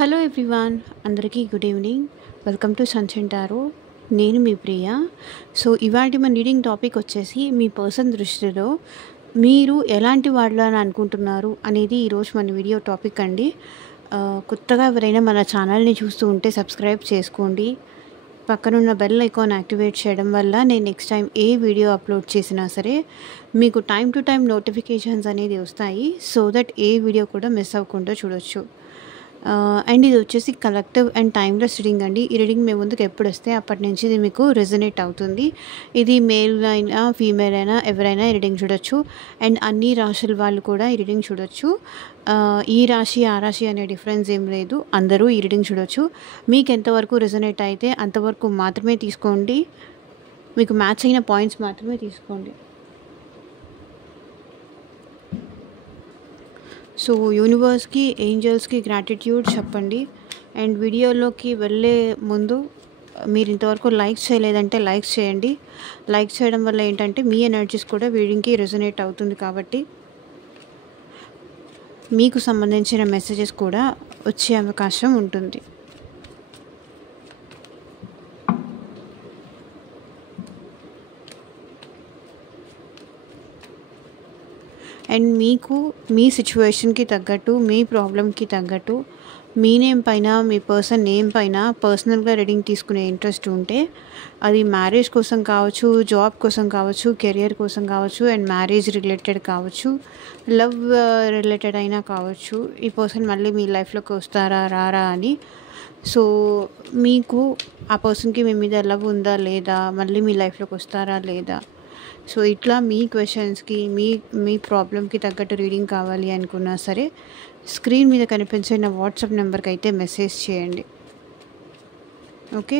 Hello everyone, అందరికీ good evening. Welcome to sunshine tarot. నేను మీ ప్రియ. So ఇవాళ మన రీడింగ్ టాపిక్ వచ్చేసి మీ పర్సన్ దృష్టిలో మీరు ఎలాంటి వాళ్ళు అని అనుకుంటున్నారు అనేది ఈరోజు మన వీడియో టాపిక్ అండి. కొత్తగా ఎవరైనా మన ఛానల్ని చూస్తూ ఉంటే సబ్స్క్రైబ్ చేసుకోండి. పక్కనున్న బెల్ ఐకాన్ యాక్టివేట్ చేయడం వల్ల నేను నెక్స్ట్ టైం ఏ వీడియో అప్లోడ్ చేసినా సరే మీకు టైం టు టైం నోటిఫికేషన్స్ అనేది వస్తాయి. సో దట్ ఏ వీడియో కూడా మిస్ అవ్వకుండా చూడొచ్చు. అండ్ ఇది వచ్చేసి కలెక్టివ్ అండ్ టైమ్లెస్ రీడింగ్ అండి. ఈ రీడింగ్ మీ ముందుకు ఎప్పుడు వస్తే అప్పటి నుంచి ఇది మీకు రెజనేట్ అవుతుంది. ఇది మేల్ అయినా ఫీమేల్ అయినా ఎవరైనా ఈ రీడింగ్ చూడొచ్చు. అండ్ అన్ని రాశుల వాళ్ళు కూడా ఈ రీడింగ్ చూడొచ్చు. ఈ రాశి ఆ రాశి అనే డిఫరెన్స్ ఏం లేదు, అందరూ ఈ రీడింగ్ చూడొచ్చు. మీకు ఎంతవరకు రెజనేట్ అయితే అంతవరకు మాత్రమే తీసుకోండి. మీకు మ్యాచ్ అయిన పాయింట్స్ మాత్రమే తీసుకోండి. సో యూనివర్స్కి, ఏంజల్స్కి గ్రాటిట్యూడ్ చెప్పండి. అండ్ వీడియోలోకి వెళ్ళే ముందు మీరు ఇంతవరకు లైక్స్ చేయలేదంటే లైక్స్ చేయండి. లైక్ చేయడం వల్ల ఏంటంటే మీ ఎనర్జీస్ కూడా వీడింగ్కి రెజనేట్ అవుతుంది, కాబట్టి మీకు సంబంధించిన మెసేజెస్ కూడా వచ్చే అవకాశం ఉంటుంది. అండ్ మీకు మీ సిచ్యువేషన్కి తగ్గట్టు, మీ ప్రాబ్లంకి తగ్గట్టు మీ నేమ్ పైన, మీ పర్సన్ నేమ్ పైన పర్సనల్గా రీడింగ్ తీసుకునే ఇంట్రెస్ట్ ఉంటే అది మ్యారేజ్ కోసం కావచ్చు, జాబ్ కోసం కావచ్చు, కెరియర్ కోసం కావచ్చు, అండ్ మ్యారేజ్ రిలేటెడ్ కావచ్చు, లవ్ రిలేటెడ్ అయినా కావచ్చు, ఈ పర్సన్ మళ్ళీ మీ లైఫ్లోకి వస్తారా రారా అని. సో మీకు ఆ పర్సన్కి మీ మీద లవ్ ఉందా లేదా, మళ్ళీ మీ లైఫ్లోకి వస్తారా లేదా, సో ఇట్లా మీ క్వశ్చన్స్కి, మీ ప్రాబ్లంకి తగ్గట్టు రీడింగ్ కావాలి అనుకున్నా సరే స్క్రీన్ మీద కనిపించే నా వాట్సాప్ నెంబర్కి అయితే మెసేజ్ చేయండి. ఓకే,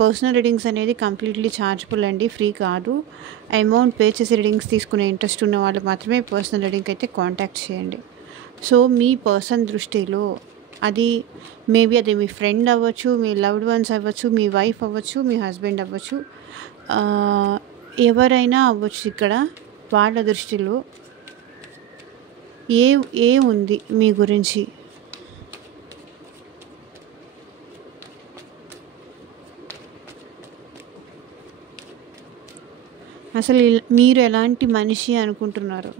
పర్సనల్ రీడింగ్స్ అనేది కంప్లీట్లీ ఛార్జబుల్ అండి, ఫ్రీ కాదు. అమౌంట్ పే చేసి రీడింగ్స్ తీసుకునే ఇంట్రెస్ట్ ఉన్న వాళ్ళు మాత్రమే పర్సనల్ రీడింగ్కి అయితే కాంటాక్ట్ చేయండి. సో మీ పర్సన్ దృష్టిలో అది మేబీ అది మీ ఫ్రెండ్ అవ్వచ్చు, మీ లవ్డ్ వన్స్ అవ్వచ్చు, మీ వైఫ్ అవ్వచ్చు, మీ హస్బెండ్ అవ్వచ్చు, ఎవరైనా అవ్వచ్చు. ఇక్కడ వాళ్ళ దృష్టిలో ఏ ఉంది మీ గురించి, అసలు మీరు ఎలాంటి మనిషి అనుకుంటున్నారు.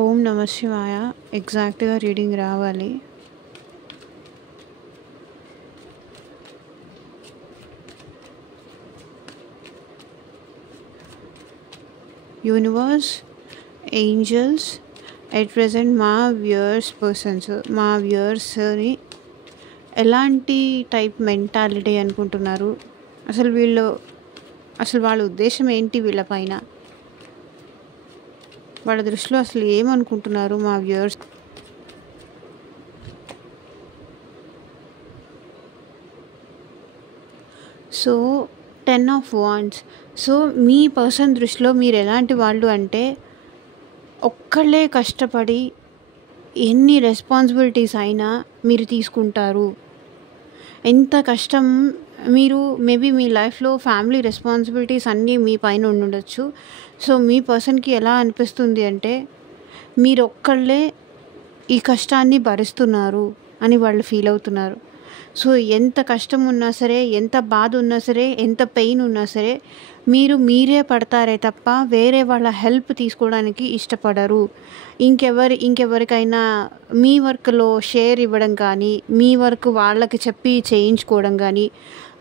ఓం నమ శివాయ. ఎగ్జాక్ట్గా రీడింగ్ రావాలి. యూనివర్స్, ఏంజల్స్, ఎట్ ప్రెజెంట్ మా వ్యూయర్స్ని ఎలాంటి టైప్ మెంటాలిటీ అనుకుంటున్నారు, అసలు వాళ్ళ ఉద్దేశం ఏంటి వీళ్ళ పైన, వాళ్ళ దృష్టిలో అసలు ఏమనుకుంటున్నారు మా వ్యూయర్స్. So 10 of Wands. సో మీ పర్సన్ దృష్టిలో మీరు ఎలాంటి వాళ్ళు అంటే, ఒక్కళ్ళే కష్టపడి ఎన్ని రెస్పాన్సిబిలిటీస్ అయినా మీరు తీసుకుంటారు. ఎంత కష్టం మీరు మేబీ మీ లైఫ్లో ఫ్యామిలీ రెస్పాన్సిబిలిటీస్ అన్నీ మీ పైన ఉండొచ్చు. సో మీ పర్సన్కి ఎలా అనిపిస్తుంది అంటే, మీరు ఒక్కళ్ళే ఈ కష్టాన్ని భరిస్తున్నారు అని వాళ్ళు ఫీల్ అవుతున్నారు. సో ఎంత కష్టం ఉన్నా సరే, ఎంత బాధ ఉన్నా సరే, ఎంత పెయిన్ ఉన్నా సరే మీరే పడతారే తప్ప వేరే వాళ్ళ హెల్ప్ తీసుకోవడానికి ఇష్టపడరు. ఇంకెవరికైనా మీ వర్క్లో షేర్ ఇవ్వడం కానీ, మీ వర్క్ వాళ్ళకి చెప్పి చేయించుకోవడం కానీ,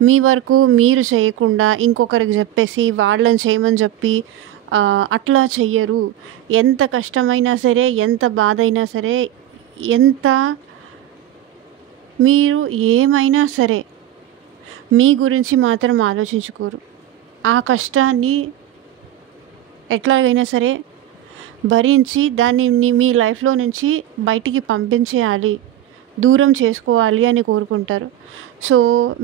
మీ వర్క్ మీరు చేయకుండా ఇంకొకరికి చెప్పేసి వాళ్ళని చేయమని చెప్పి అట్లా చెయ్యరు. ఎంత కష్టమైనా సరే, ఎంత బాధ అయినా సరే, మీరు ఏమైనా సరే మీ గురించి మాత్రం ఆలోచించుకోరు. ఆ కష్టాన్ని ఎట్లాగైనా సరే భరించి దాన్ని మీ లైఫ్లో నుంచి బయటికి పంపించేయాలి, దూరం చేసుకోవాలి అని కోరుకుంటారు. సో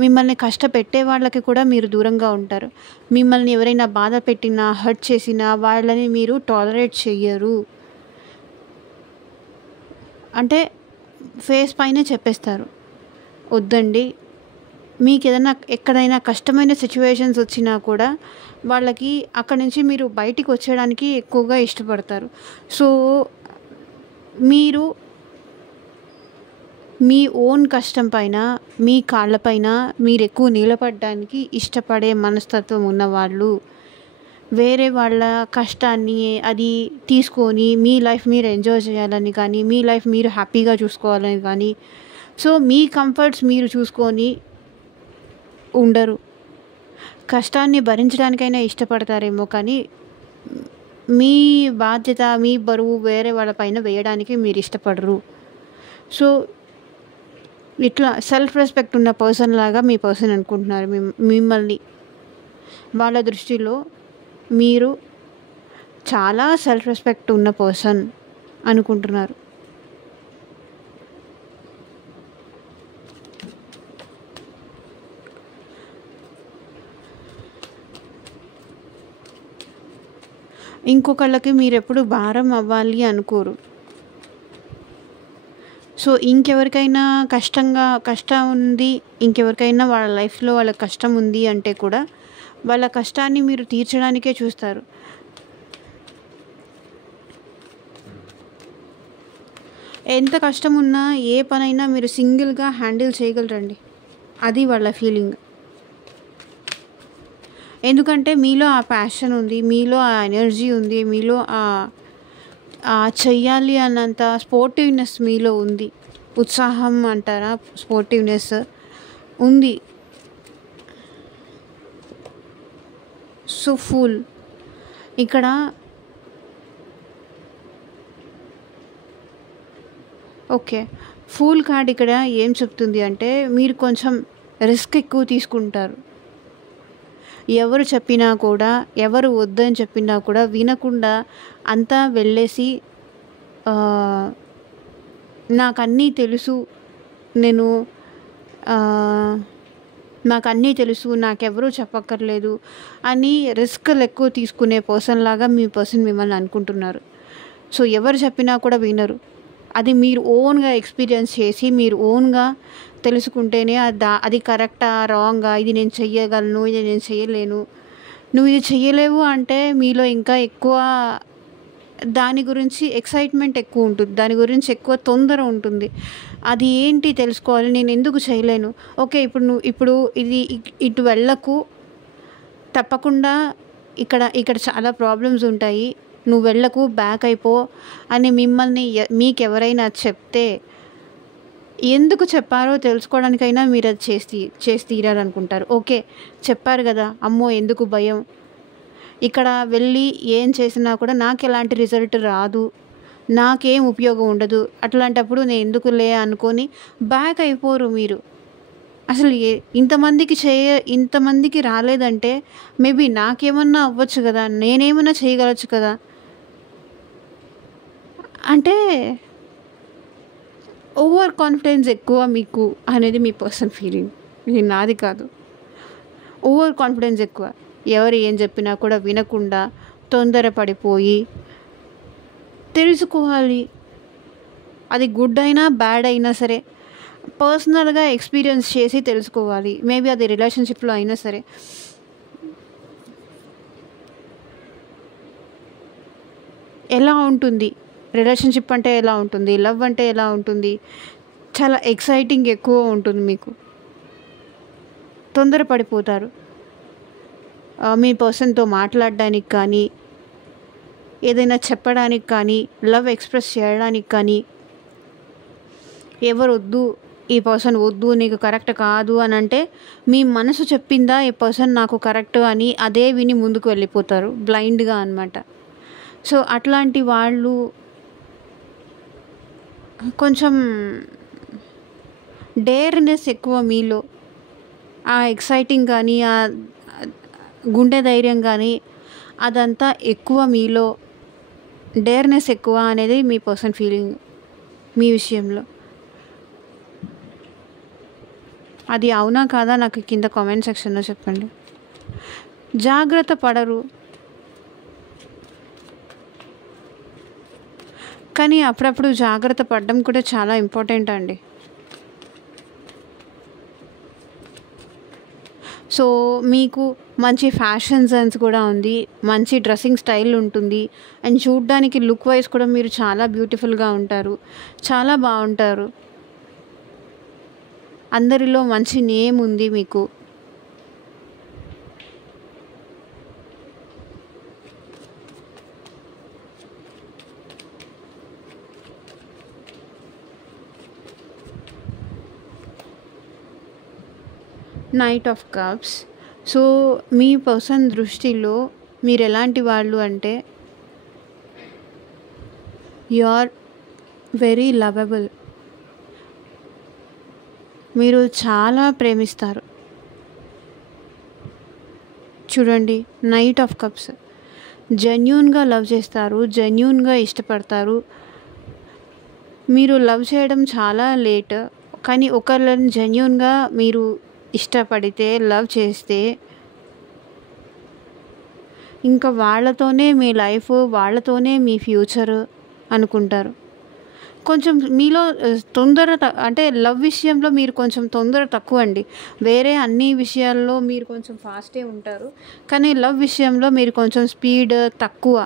మిమ్మల్ని కష్టపెట్టే వాళ్ళకి కూడా మీరు దూరంగా ఉంటారు. మిమ్మల్ని ఎవరైనా బాధ పెట్టినా, హర్ట్ చేసినా వాళ్ళని మీరు టాలరేట్ చెయ్యరు. అంటే ఫేస్ పైన చెప్పేస్తారు, వద్దండి మీకేదైనా ఎక్కడైనా కష్టమైన సిట్యుయేషన్స్ వచ్చినా కూడా వాళ్ళకి అక్కడి నుంచి మీరు బయటికి వచ్చేయడానికి ఎక్కువగా ఇష్టపడతారు. సో, మీరు మీ ఓన్ కష్టం పైన, మీ కాళ్ళ పైన మీరెక్కువ నిలబడడానికి ఇష్టపడే మనస్తత్వం ఉన్నవాళ్ళు, వేరే వాళ్ళ కష్టాన్ని అది తీసుకొని మీ లైఫ్ మీరు ఎంజాయ్ చేయాలని కానీ, మీ లైఫ్ మీరు హ్యాపీగా చూసుకోవాలని కానీ, సో మీ కంఫర్ట్స్ మీరు చూసుకొని ఉండరు. కష్టాన్ని భరించడానికైనా ఇష్టపడతారేమో కానీ, మీ బాధ్యత, మీ బరువు వేరే వాళ్ళ పైన వేయడానికి మీరు ఇష్టపడరు. సో, ఇట్లా సెల్ఫ్ రెస్పెక్ట్ ఉన్న పర్సన్ లాగా మీ పర్సన్ అనుకుంటున్నారు మిమ్మల్ని. వాళ్ళ దృష్టిలో మీరు చాలా సెల్ఫ్ రెస్పెక్ట్ ఉన్న పర్సన్ అనుకుంటున్నారు. ఇంకొకళ్ళకి మీరెప్పుడు భారం అవ్వాలి అనుకోరు. సో, ఇంకెవరికైనా కష్టం ఉంది, ఇంకెవరికైనా వాళ్ళ లైఫ్లో వాళ్ళకి కష్టం ఉంది అంటే కూడా వాళ్ళ కష్టాన్ని మీరు తీర్చడానికే చూస్తారు. ఎంత కష్టం ఉన్నా ఏ పనైనా మీరు సింగిల్గా హ్యాండిల్ చేయగలరండి. అది వాళ్ళ ఫీలింగ్. ఎందుకంటే మీలో ఆ ప్యాషన్ ఉంది, మీలో ఆ ఎనర్జీ ఉంది, మీలో చెయ్యాలి అన్నంత స్పోర్టివ్నెస్ మీలో ఉంది. ఉత్సాహం అంటారా, స్పోర్టివ్నెస్ ఉంది. సో ఫుల్ ఇక్కడ ఓకే, ఫూల్ కార్డ్ ఇక్కడ ఏం చెప్తుంది అంటే మీరు కొంచెం రిస్క్ ఎక్కువ తీసుకుంటారు. ఎవరు చెప్పినా కూడా, ఎవరు వద్దని చెప్పినా కూడా వినకుండా అంతా వెళ్ళేసి నాకన్నీ తెలుసు, నేను నాకన్నీ తెలుసు, నాకెవరూ చెప్పక్కర్లేదు అని రిస్క్లు ఎక్కువ తీసుకునే పర్సన్ లాగా మీ పర్సన్ మిమ్మల్ని అనుకుంటున్నారు. సో ఎవరు చెప్పినా కూడా వినరు. అది మీరు ఓన్గా ఎక్స్పీరియన్స్ చేసి మీరు ఓన్గా తెలుసుకుంటేనే అది కరెక్టా రాంగా, ఇది నేను చెయ్యగలను, ఇది నేను చేయలేను, నువ్వు ఇది చెయ్యలేవు అంటే మీలో ఇంకా ఎక్కువ దాని గురించి ఎక్సైట్మెంట్ ఎక్కువ ఉంటుంది, దాని గురించి ఎక్కువ తొందర ఉంటుంది. అది ఏంటి తెలుసుకోవాలి, నేను ఎందుకు చేయలేను, ఓకే ఇప్పుడు ఇది ఇటు వెళ్ళకు, తప్పకుండా ఇక్కడ చాలా ప్రాబ్లమ్స్ ఉంటాయి, నువ్వు వెళ్ళకు, బ్యాక్ అయిపో అని మిమ్మల్ని మీకెవరైనా చెప్తే ఎందుకు చెప్పారో తెలుసుకోవడానికైనా మీరు అది చేసి తీరాలనుకుంటారు. ఓకే చెప్పారు కదా, అమ్మో ఎందుకు భయం, ఇక్కడ వెళ్ళి ఏం చేసినా కూడా నాకు ఎలాంటి రిజల్ట్ రాదు, నాకేం ఉపయోగం ఉండదు, అట్లాంటప్పుడు నేను ఎందుకులే అనుకొని బ్యాక్ అయిపోరు మీరు. అసలు ఇంతమందికి రాలేదంటే మేబీ నాకేమన్నా అవ్వచ్చు కదా, నేనేమన్నా చేయగలచ్చు కదా. అంటే ఓవర్ కాన్ఫిడెన్స్ ఎక్కువ మీకు అనేది మీ పర్సన్ ఫీలింగ్, ఇది నాది కాదు. ఓవర్ కాన్ఫిడెన్స్ ఎక్కువ, ఎవరు ఏం చెప్పినా కూడా వినకుండా తొందరపడిపోయి తెలుసుకోవాలి. అది గుడ్ అయినా బ్యాడ్ అయినా సరే పర్సనల్గా ఎక్స్పీరియన్స్ చేసి తెలుసుకోవాలి. మేబీ అది రిలేషన్షిప్లో అయినా సరే. ఎలా ఉంటుంది రిలేషన్షిప్ అంటే, ఎలా ఉంటుంది లవ్ అంటే, ఎలా ఉంటుంది, చాలా ఎక్సైటింగ్ ఎక్కువ ఉంటుంది. మీకు తొందరపడిపోతారు. మీ పర్సన్తో మాట్లాడడానికి కానీ, ఏదైనా చెప్పడానికి కానీ, లవ్ ఎక్స్ప్రెస్ చేయడానికి కానీ, ఎవరు వద్దు, ఈ పర్సన్ వద్దు, నీకు కరెక్ట్ కాదు అని అంటే మీ మనసు చెప్పిందా ఈ పర్సన్ నాకు కరెక్ట్ అని అదే విని ముందుకు వెళ్ళిపోతారు బ్లైండ్గా అన్నమాట. సో అట్లాంటి వాళ్ళు కొంచెం డేర్నెస్ ఎక్కువ మీలో, ఆ ఎక్సైటింగ్ కానీ, ఆ గుండె ధైర్యం కానీ అదంతా ఎక్కువ మీలో, డేర్నెస్ ఎక్కువ అనేది మీ పర్సన్ ఫీలింగ్ మీ విషయంలో. అది అవునా కాదా నాకు కింద కామెంట్ సెక్షన్లో చెప్పండి. జాగ్రత్త పడరు, కానీ అప్పుడప్పుడు జాగ్రత్త పడడం కూడా చాలా ఇంపార్టెంట్ అండి. సో, మీకు మంచి ఫ్యాషన్ సెన్స్ కూడా ఉంది. మంచి డ్రెస్సింగ్ స్టైల్ ఉంటుంది. అండ్ చూడ్డానికి లుక్ వైస్ కూడా మీరు చాలా బ్యూటిఫుల్‌గా ఉంటారు. చాలా బావుంటారు. అందరిలో మంచి నేమ్ ఉంది మీకు. Knight of cups. సో, మీ పర్సన్ దృష్టిలో మీరెలాంటి వాళ్ళు అంటే, యూ ఆర్ వెరీ లవబుల్. మీరు చాలా ప్రేమిస్తారు. చూడండి, నైట్ ఆఫ్ కప్స్. జెన్యూన్‌గా లవ్ చేస్తారు. జెన్యూన్‌గా ఇష్టపడతారు. మీరు లవ్ చేయడం చాలా లేట్. కానీ ఒకళ్ళని జెన్యూన్‌గా మీరు ఇష్టపడితే, లవ్ చేస్తే ఇంకా వాళ్ళతోనే మీ లైఫ్, వాళ్ళతోనే మీ ఫ్యూచర్ అనుకుంటారు. కొంచెం మీలో అంటే లవ్ విషయంలో మీరు కొంచెం తొందర తక్కువండి. వేరే అన్ని విషయాల్లో మీరు కొంచెం ఫాస్టే ఉంటారు. కానీ లవ్ విషయంలో మీరు కొంచెం స్పీడ్ తక్కువ.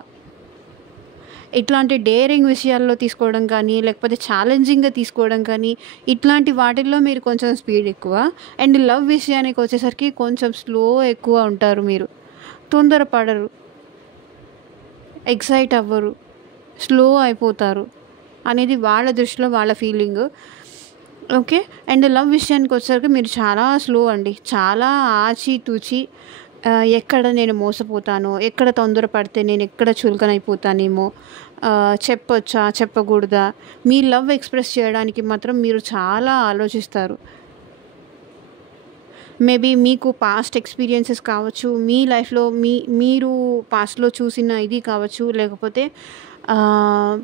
ఇట్లాంటి డేరింగ్ విషయాల్లో తీసుకోవడం కానీ, లేకపోతే ఛాలెంజింగ్‌గా తీసుకోవడం కానీ, ఇట్లాంటి వాటిల్లో మీరు కొంచెం స్పీడ్ ఎక్కువ. అండ్ లవ్ విషయానికి వచ్చేసరికి కొంచెం స్లో ఎక్కువ ఉంటారు మీరు. తొందర పడరు. ఎక్సైట్ అవ్వరు. స్లో అయిపోతారు అనేది వాళ్ళ దృష్టిలో వాళ్ళ ఫీలింగు. ఓకే. అండ్ లవ్ విషయానికి వచ్చేసరికి మీరు చాలా స్లో అండి. చాలా ఆచితూచి ఎక్కడ నేను మోసపోతానో, ఎక్కడ తొందరపడితే నేను ఎక్కడ చులకనైపోతానేమో, చెప్పొచ్చా, చెప్పకూడదా, మీ లవ్ ఎక్స్‌ప్రెస్ చేయడానికి మాత్రం మీరు చాలా ఆలోచిస్తారు. మేబీ మీకు పాస్ట్ ఎక్స్‌పీరియన్సెస్ కావచ్చు, మీ లైఫ్‌లో మీరు పాస్ట్‌లో చూసిన ఇది కావచ్చు, లేకపోతే ఆహ్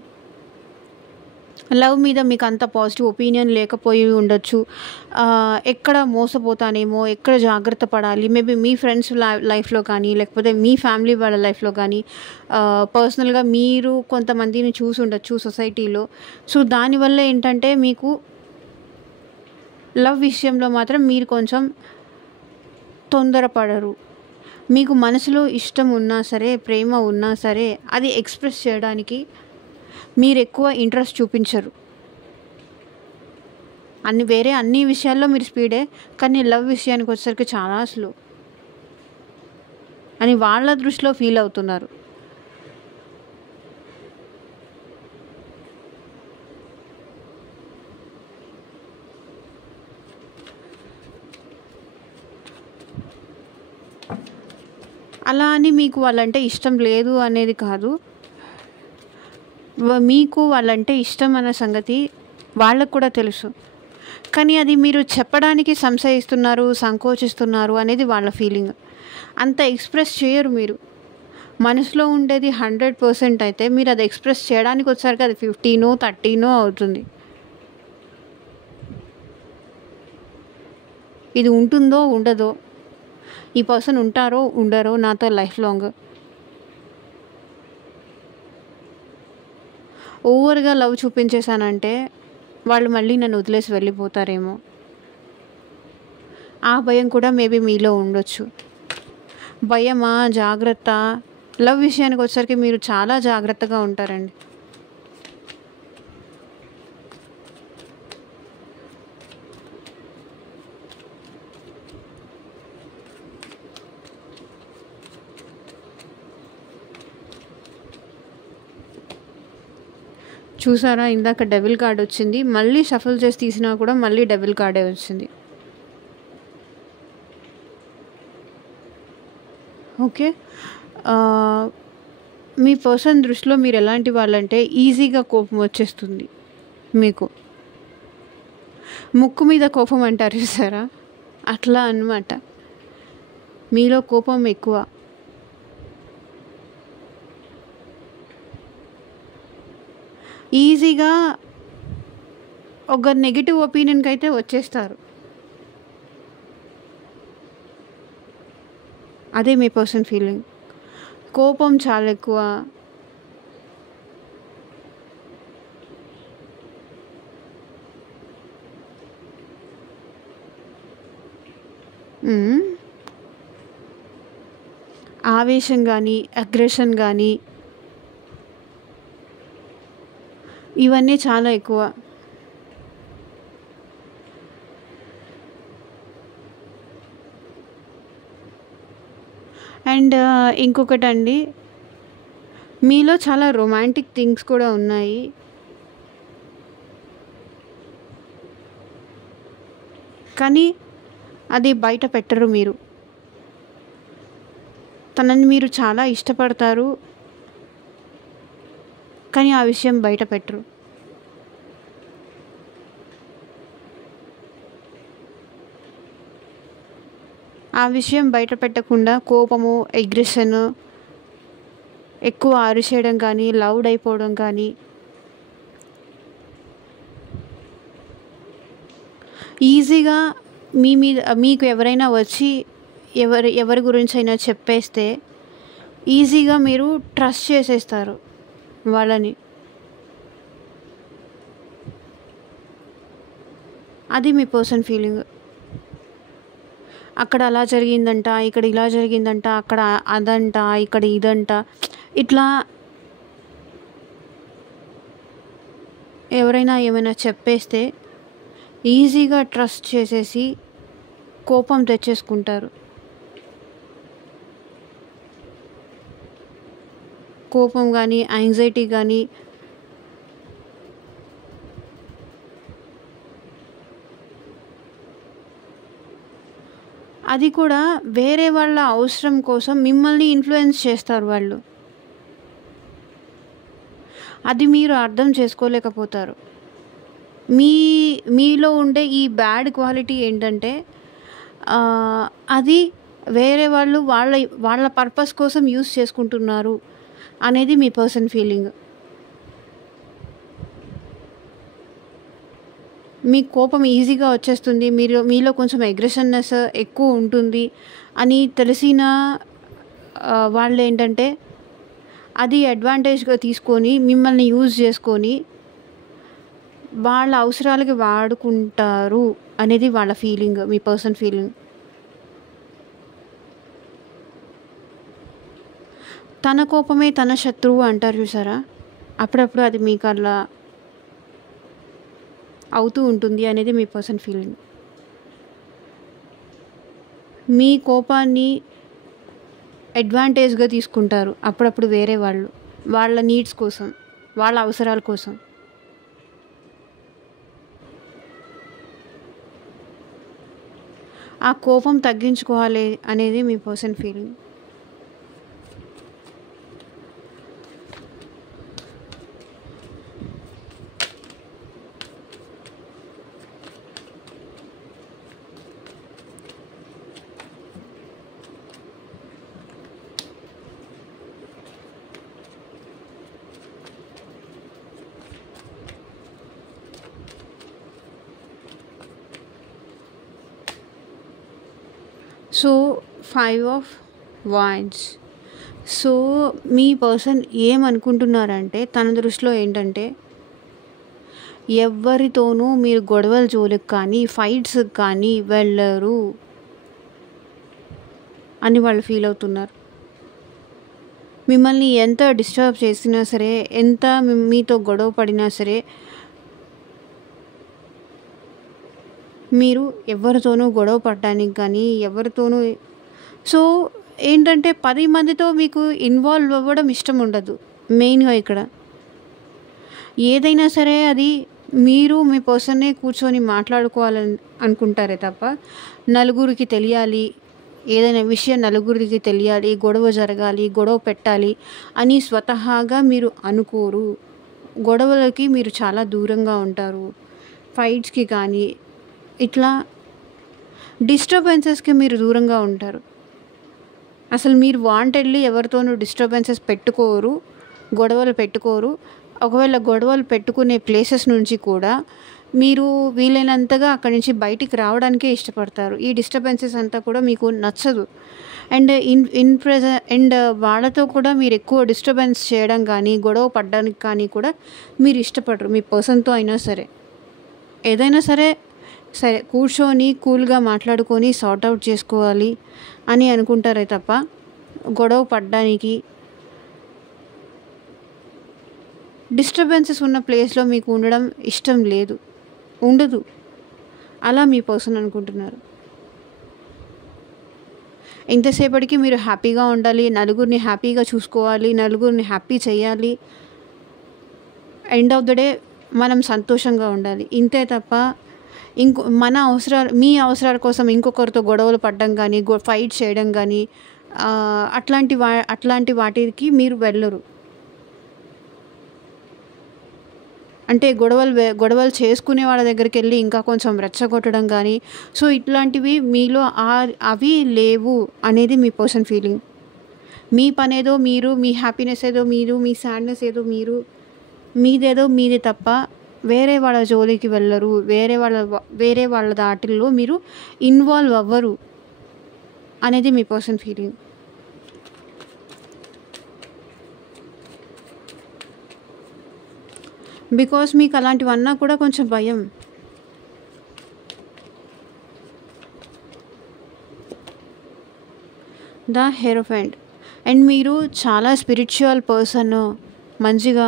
లవ్ మీద మీకు అంత పాజిటివ్ ఒపీనియన్ లేకపోయి ఉండొచ్చు. ఎక్కడ మోసపోతానేమో, ఎక్కడ జాగ్రత్త పడాలి, మేబీ మీ ఫ్రెండ్స్ లైఫ్‌లో కానీ, లేకపోతే మీ ఫ్యామిలీ వాళ్ళ లైఫ్‌లో కానీ, పర్సనల్‌గా మీరు కొంతమందిని చూసి ఉండొచ్చు సొసైటీలో. సో, దానివల్ల ఏంటంటే మీకు లవ్ విషయంలో మాత్రం మీరు కొంచెం తొందరపడరు. మీకు మనసులో ఇష్టం ఉన్నా సరే, ప్రేమ ఉన్నా సరే, అది ఎక్స్‌ప్రెస్ చేయడానికి మీరెక్కువ ఇంట్రెస్ట్ చూపించరు. వేరే అన్ని విషయాల్లో మీరు స్పీడే. కానీ లవ్ విషయానికి వచ్చేసరికి చాలా స్లో అని వాళ్ళ దృష్టిలో ఫీల్ అవుతున్నారు. అలా అని మీకు వాళ్ళంటే ఇష్టం లేదు అనేది కాదు. మీకు వాళ్ళంటే ఇష్టం అన్న సంగతి వాళ్ళకు కూడా తెలుసు. కానీ అది మీరు చెప్పడానికి సంశయిస్తున్నారు, సంకోచిస్తున్నారు అనేది వాళ్ళ ఫీలింగ్. అంత ఎక్స్‌ప్రెస్ చేయరు మీరు. మనసులో ఉండేది 100% అయితే మీరు అది ఎక్స్‌ప్రెస్ చేయడానికి వచ్చేసరికి అది 15 30 అవుతుంది. ఇది ఉంటుందో ఉండదో, ఈ పర్సన్ ఉంటారో ఉండరో నాతో లైఫ్ లాంగ్. ఓవర్‌గా లవ్ చూపించేసానంటే వాళ్ళు మళ్ళీ నన్ను వదిలేసి వెళ్ళిపోతారేమో. ఆ భయం కూడా మేబీ మీలో ఉండొచ్చు. భయమా, జాగ్రత్త, లవ్ విషయానికి వచ్చేసరికి మీరు చాలా జాగ్రత్తగా ఉంటారండి. చూసారా, ఇందాక డెవిల్ కార్డ్ వచ్చింది. మళ్ళీ షఫల్ చేసి తీసినా కూడా మళ్ళీ డెవిల్ కార్డే వచ్చింది. ఓకే. మీ పర్సన్ దృష్టిలో మీరు ఎలాంటి వాళ్ళంటే ఈజీగా కోపం వచ్చేస్తుంది మీకు. ముక్కు మీద కోపం అంటారు చూసారా, అట్లా అన్నమాట. మీలో కోపం ఎక్కువ. ఈజీగా ఒక నెగిటివ్ ఒపీనియన్‌కి అయితే వచ్చేస్తారు. అదే మీ పర్సన్ ఫీలింగ్. కోపం చాలా ఎక్కువ. ఆవేశం కానీ, అగ్రెషన్ కానీ ఇవన్నీ చాలా ఎక్కువ. అండ్ ఇంకొకటండి, మీలో చాలా రొమాంటిక్ థింగ్స్ కూడా ఉన్నాయి. కానీ అది బయట పెట్టరు మీరు. తనని మీరు చాలా ఇష్టపడతారు, కానీ ఆ విషయం బయట పెట్టరు. ఆ విషయం బయట పెట్టకుండా కోపము, అగ్రెషన్, ఎక్కువ అరిచేయడం కానీ, లౌడ్ అయిపోవడం కానీ, ఈజీగా మీ మీద మీకు ఎవరైనా వచ్చి ఎవరి గురించి అయినా చెప్పేస్తే ఈజీగా మీరు ట్రస్ట్ చేసేస్తారు వాళ్ళని. అది మీ పర్సన్ ఫీలింగ్. అక్కడ అలా జరిగిందంట, ఇక్కడ ఇలా జరిగిందంట, అక్కడ అదంట, ఇక్కడ ఇదంట, ఇట్లా ఎవరైనా ఏమైనా చెప్పేస్తే ఈజీగా ట్రస్ట్ చేసేసి కోపం తెచ్చేసుకుంటారు. కోపం కానీ, యాంగ్జైటీ కానీ, అది కూడా వేరే వాళ్ళ అవసరం కోసం మిమ్మల్ని ఇన్ఫ్లుయెన్స్ చేస్తారు వాళ్ళు. అది మీరు అర్థం చేసుకోలేకపోతారు. మీలో ఉండే ఈ బ్యాడ్ క్వాలిటీ ఏంటంటే అది వేరే వాళ్ళు వాళ్ళ పర్పస్ కోసం యూస్ చేసుకుంటున్నారు అనేది మీ పర్సన్ ఫీలింగ్. మీ కోపం ఈజీగా వచ్చేస్తుంది, మీలో కొంచెం అగ్రెషన్నెస్ ఎక్కువ ఉంటుంది అని తెలిసిన వాళ్ళు ఏంటంటే అది అడ్వాంటేజ్గా తీసుకొని మిమ్మల్ని యూజ్ చేసుకొని వాళ్ళ అవసరాలకి వాడుకుంటారు అనేది వాళ్ళ ఫీలింగ్, మీ పర్సన్ ఫీలింగ్. తన కోపమే తన శత్రువు అంటారు చూసారా, అప్పుడప్పుడు అది మీకు అలా అవుతూ ఉంటుంది అనేది మీ పర్సన్ ఫీలింగ్. మీ కోపాన్ని అడ్వాంటేజ్గా తీసుకుంటారు అప్పుడప్పుడు వేరే వాళ్ళు, వాళ్ళ నీడ్స్ కోసం, వాళ్ళ అవసరాల కోసం. ఆ కోపం తగ్గించుకోవాలి అనేది మీ person feeling. So 5 of Wands. సో మీ పర్సన్ ఏమనుకుంటున్నారంటే తన దృష్టిలో ఏంటంటే ఎవరితోనూ మీరు గొడవల జోలికి కానీ ఫైట్స్కి కానీ వెళ్ళరు అని వాళ్ళు ఫీల్ అవుతున్నారు. మిమ్మల్ని ఎంత డిస్టర్బ్ చేసినా సరే, ఎంత మీతో గొడవ పడినా సరే, మీరు ఎవరితోనూ గొడవ పడడానికి కానీ ఎవరితోనూ సో ఏంటంటే 10 మందితో మీకు ఇన్వాల్వ్ అవ్వడం ఇష్టం ఉండదు. మెయిన్గా ఇక్కడ ఏదైనా సరే అది మీరు మీ పర్సన్నే కూర్చొని మాట్లాడుకోవాలని అనుకుంటారే తప్ప నలుగురికి తెలియాలి, ఏదైనా విషయం నలుగురికి తెలియాలి, గొడవ జరగాలి, గొడవ పెట్టాలి అని స్వతహాగా మీరు అనుకోరు. గొడవలకి మీరు చాలా దూరంగా ఉంటారు. ఫైట్స్కి కానీ ఇట్లా డిస్టర్బెన్సెస్కి మీరు దూరంగా ఉంటారు. అసలు మీరు వాంటెడ్లీ ఎవరితోనూ డిస్టర్బెన్సెస్ పెట్టుకోరు, గొడవలు పెట్టుకోరు. ఒకవేళ గొడవలు పెట్టుకునే ప్లేసెస్ నుంచి కూడా మీరు వీలైనంతగా అక్కడి నుంచి బయటికి రావడానికే ఇష్టపడతారు. ఈ డిస్టర్బెన్సెస్ అంతా కూడా మీకు నచ్చదు. అండ్ అండ్ వాళ్ళతో కూడా మీరు ఎక్కువ డిస్టర్బెన్స్ చేయడం కానీ గొడవ పడడానికి కానీ కూడా మీరు ఇష్టపడరు. మీ పర్సన్తో అయినా సరే, ఏదైనా సరే కూర్చొని కూల్గా మాట్లాడుకొని సార్ట్ అవుట్ చేసుకోవాలి అని అనుకుంటారే తప్ప గొడవ పడడానికి, డిస్టర్బెన్సెస్ ఉన్న ప్లేస్లో మీకు ఉండడం ఇష్టం లేదు, ఉండదు. అలా మీ పర్సన్ అనుకుంటున్నారు. ఎంతసేపటికి మీరు హ్యాపీగా ఉండాలి, నలుగురిని హ్యాపీగా చూసుకోవాలి, నలుగురిని హ్యాపీ చేయాలి, ఎండ్ ఆఫ్ ద డే మనం సంతోషంగా ఉండాలి. ఇంతే తప్ప మన అవసరాలు, మీ అవసరాల కోసం ఇంకొకరితో గొడవలు పడడం కానీ, ఫైట్ చేయడం కానీ, అట్లాంటి వాటికి మీరు వెళ్ళరు. అంటే గొడవలు చేసుకునే వాళ్ళ దగ్గరికి వెళ్ళి ఇంకా కొంచెం రెచ్చగొట్టడం కానీ, సో ఇట్లాంటివి మీలో అవి లేవు అనేది మీ పర్సన్ ఫీలింగ్. మీ పని ఏదో మీరు, మీ హ్యాపీనెస్ ఏదో మీరు, మీ సాడ్నెస్ ఏదో మీరు, మీదేదో మీది తప్ప వేరే వాళ్ళ జోలికి వెళ్ళరు, వేరే వాళ్ళ దాటిల్లో మీరు ఇన్వాల్వ్ అవ్వరు అనేది మీ పర్సన్ ఫీలింగ్. బికాస్ మీకు అలాంటివన్నా కూడా కొంచెం భయం. The hierophant. అండ్ మీరు చాలా స్పిరిచువల్ పర్సన్, మంచిగా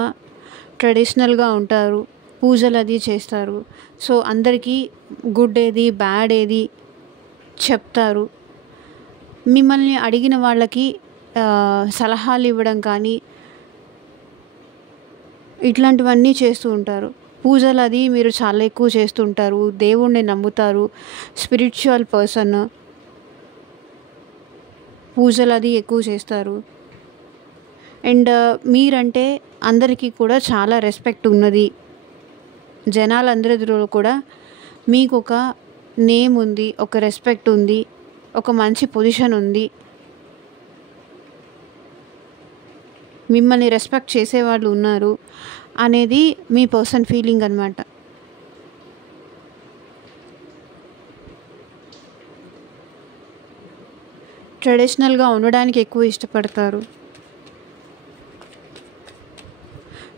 ట్రెడిషనల్గా ఉంటారు, పూజలు అది చేస్తారు. సో అందరికీ గుడ్ ఏది బ్యాడ్ ఏది చెప్తారు. మిమ్మల్ని అడిగిన వాళ్ళకి సలహాలు ఇవ్వడం కానీ ఇట్లాంటివన్నీ చేస్తూ ఉంటారు. పూజలు అది మీరు చాలా ఎక్కువ చేస్తూ ఉంటారు, దేవుణ్ణి నమ్ముతారు, స్పిరిచువల్ పర్సన్, పూజలు అది ఎక్కువ చేస్తారు. అండ్ మీరంటే అందరికీ కూడా చాలా రెస్పెక్ట్ ఉన్నది. జనాలందరిలో కూడా మీకు ఒక నేమ్ ఉంది, ఒక రెస్పెక్ట్ ఉంది, ఒక మంచి పొజిషన్ ఉంది. మిమ్మల్ని రెస్పెక్ట్ చేసేవాళ్ళు ఉన్నారు అనేది మీ పర్సన్ ఫీలింగ్ అన్నమాట. ట్రెడిషనల్గా ఉండడానికి ఎక్కువ ఇష్టపడతారు.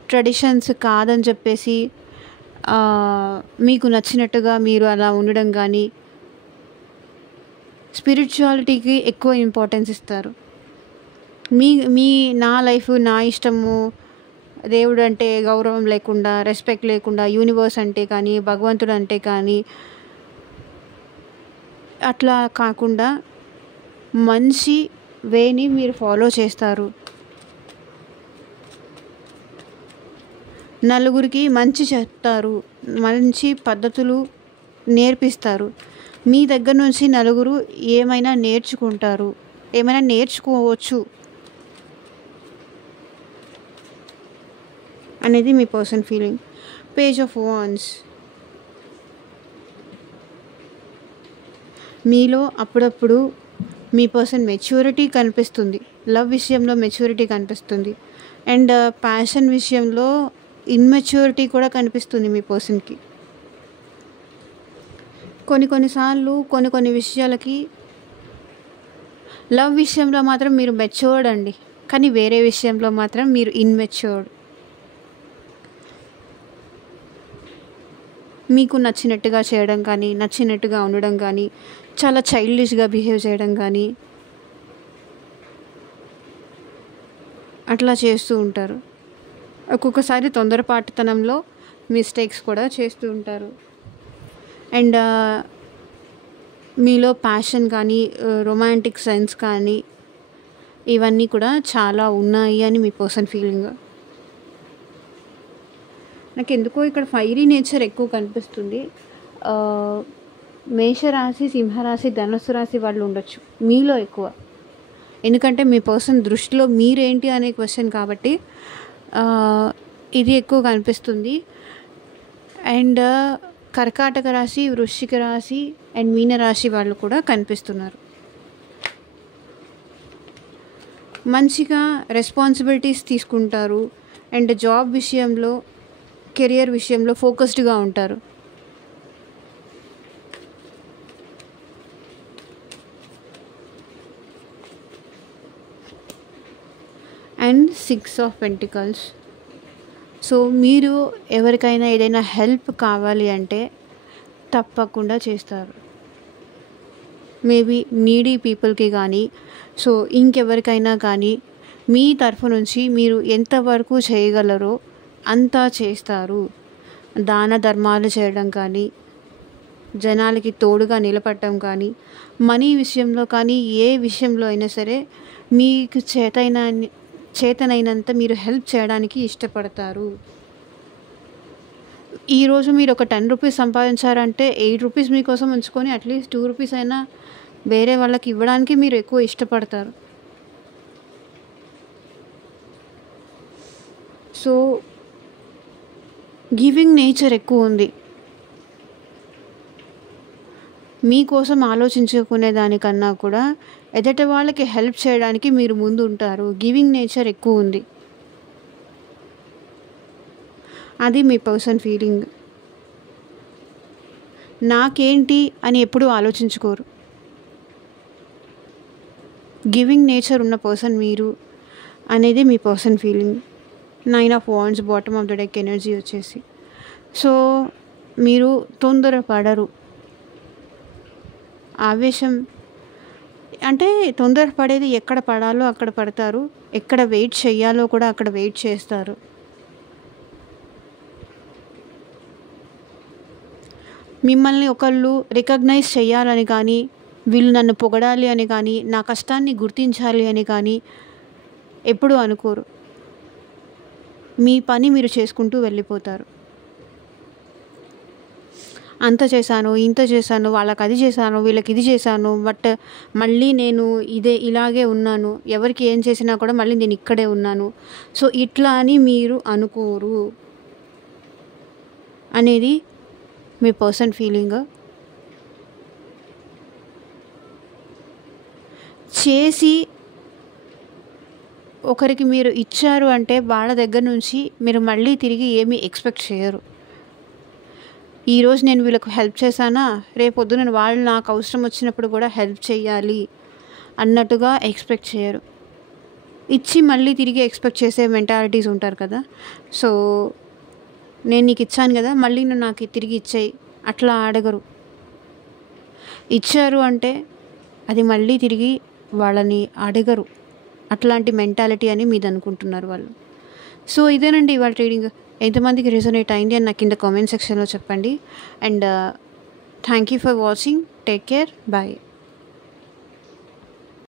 ట్రెడిషన్స్ కాదని చెప్పేసి మీకు నచ్చినట్టుగా మీరు అలా ఉండడం కానీ, స్పిరిచువాలిటీకి ఎక్కువ ఇంపార్టెన్స్ ఇస్తారు. నా లైఫ్ నా ఇష్టము, దేవుడు అంటే గౌరవం లేకుండా, రెస్పెక్ట్ లేకుండా, యూనివర్స్ అంటే కానీ, భగవంతుడు అంటే కానీ అట్లా కాకుండా మంచి వేని మీరు ఫాలో చేస్తారు. నలుగురికి మంచి చెప్తారు, మంచి పద్ధతులు నేర్పిస్తారు. మీ దగ్గర నుంచి నలుగురు ఏమైనా నేర్చుకుంటారు, ఏమైనా నేర్చుకోవచ్చు అనేది మీ person feeling. Page of wands. మీలో అప్పుడప్పుడు మీ పర్సన్ మెచ్యూరిటీ కనిపిస్తుంది, లవ్ విషయంలో మెచ్యూరిటీ కనిపిస్తుంది, అండ్ ప్యాషన్ విషయంలో ఇన్మెచ్యూరిటీ కూడా కనిపిస్తుంది మీ పర్సన్కి. కొన్నిసార్లు కొన్ని విషయాలకి లవ్ విషయంలో మాత్రం మీరు మెచ్యూర్డ్ అండి, కానీ వేరే విషయంలో మాత్రం మీరు ఇన్మెచ్యూర్డ్. మీకు నచ్చినట్టుగా చేయడం కానీ, నచ్చినట్టుగా ఉండడం కానీ, చాలా చైల్డిష్గా బిహేవ్ చేయడం కానీ అట్లా చేస్తూ ఉంటారు. ఒక్కొక్కసారి తొందరపాటుతనంలో మిస్టేక్స్ కూడా చేస్తూ ఉంటారు. అండ్ మీలో ప్యాషన్ కానీ, రొమాంటిక్ సెన్స్ కానీ ఇవన్నీ కూడా చాలా ఉన్నాయి అని మీ పర్సన్ ఫీలింగ్. నాకు ఎందుకో ఇక్కడ ఫైరీ నేచర్ ఎక్కువ కనిపిస్తుంది. మేషరాశి, సింహరాశి, ధనుస్సు రాశి వాళ్ళు ఉండొచ్చు మీలో ఎక్కువ, ఎందుకంటే మీ పర్సన్ దృష్టిలో మీరేంటి అనే క్వశ్చన్ కాబట్టి ఇది ఎక్కువ కనిపిస్తుంది. అండ్ కర్కాటక రాశి, వృశ్చిక రాశి అండ్ మీనరాశి వాళ్ళు కూడా కనిపిస్తున్నారు. మంచిగా రెస్పాన్సిబిలిటీస్ తీసుకుంటారు అండ్ జాబ్ విషయంలో, కెరియర్ విషయంలో ఫోకస్డ్గా ఉంటారు. And 6 of pentacles. సో మీరు ఎవరికైనా ఏదైనా హెల్ప్ కావాలి అంటే తప్పకుండా చేస్తారు. మేబీ నీడీ పీపుల్కి కానీ, సో ఇంకెవరికైనా కానీ మీ తరఫు నుంచి మీరు ఎంతవరకు చేయగలరో అంతా చేస్తారు. దాన ధర్మాలు చేయడం కానీ, జనాలకి తోడుగా నిలబడటం కానీ, మనీ విషయంలో కానీ, ఏ విషయంలో అయినా సరే మీకు చేతనైనంత మీరు హెల్ప్ చేయడానికి ఇష్టపడతారు. ఈరోజు మీరు ఒక 10 రూపీస్ సంపాదించారంటే 8 రూపీస్ మీకోసం ఉంచుకొని అట్లీస్ట్ 2 రూపీస్ అయినా వేరే వాళ్ళకి ఇవ్వడానికి మీరు ఎక్కువ ఇష్టపడతారు. సో గివింగ్ నేచర్ ఎక్కువ ఉంది. మీకోసం ఆలోచించుకునే దానికన్నా కూడా ఎదుటి వాళ్ళకి హెల్ప్ చేయడానికి మీరు ముందు ఉంటారు. గివింగ్ నేచర్ ఎక్కువ ఉంది. అది మీ పర్సన్ ఫీలింగ్. నాకేంటి అని ఎప్పుడూ ఆలోచించుకోరు. గివింగ్ నేచర్ ఉన్న పర్సన్ మీరు అనేది మీ person feeling. 9 of wands bottom of the deck energy వచ్చేసి. సో మీరు తొందరపడరు. ఆవేశం అంటే తొందరపడేది ఎక్కడ పడాలో అక్కడ పడతారు. ఎక్కడ వెయిట్ చేయాలో కూడా అక్కడ వెయిట్ చేస్తారు. మిమ్మల్ని ఒకళ్ళు రికగ్నైజ్ చేయాలని కానీ, వీళ్ళు నన్ను పొగడాలి అని కానీ, నా కష్టాన్ని గుర్తించాలి అని కానీ ఎప్పుడూ అనుకోరు. మీ పని మీరు చేసుకుంటూ వెళ్ళిపోతారు. అంత చేశాను, ఇంత చేశాను, వాళ్ళకి అది చేశాను, వీళ్ళకి ఇది చేశాను, బట్ మళ్ళీ నేను ఇలాగే ఉన్నాను, ఎవరికి ఏం చేసినా కూడా మళ్ళీ నేను ఇక్కడే ఉన్నాను, సో ఇట్లా అని మీరు అనుకోరు అనేది మీ పర్సన్ ఫీలింగ్. చేసి ఒకరికి మీరు ఇచ్చారు అంటే వాళ్ళ దగ్గర నుంచి మీరు మళ్ళీ తిరిగి ఏమీ ఎక్స్పెక్ట్ చేయరు. ఈరోజు నేను వీళ్ళకు హెల్ప్ చేశానా, రేపొద్దున వాళ్ళు నాకు అవసరం వచ్చినప్పుడు కూడా హెల్ప్ చేయాలి అన్నట్టుగా ఎక్స్పెక్ట్ చేయరు. ఇచ్చి మళ్ళీ తిరిగి ఎక్స్పెక్ట్ చేసే మెంటాలిటీస్ ఉంటారు కదా. సో నేను నీకు ఇచ్చాను కదా, మళ్ళీ నువ్వు నాకు తిరిగి ఇచ్చేయి అట్లా అడగరు. ఇచ్చారు అంటే అది మళ్ళీ తిరిగి వాళ్ళని అడగరు. అట్లాంటి మెంటాలిటీ అని మీరు అనుకుంటున్నారు వాళ్ళు. సో ఇదేనండి ఇవాళ ట్రేడింగ్. ఎంతమందికి రెసొనేట్ అయింది అని నాకు కింద కామెంట్ సెక్షన్లో చెప్పండి. And thank you for watching. Take care. Bye.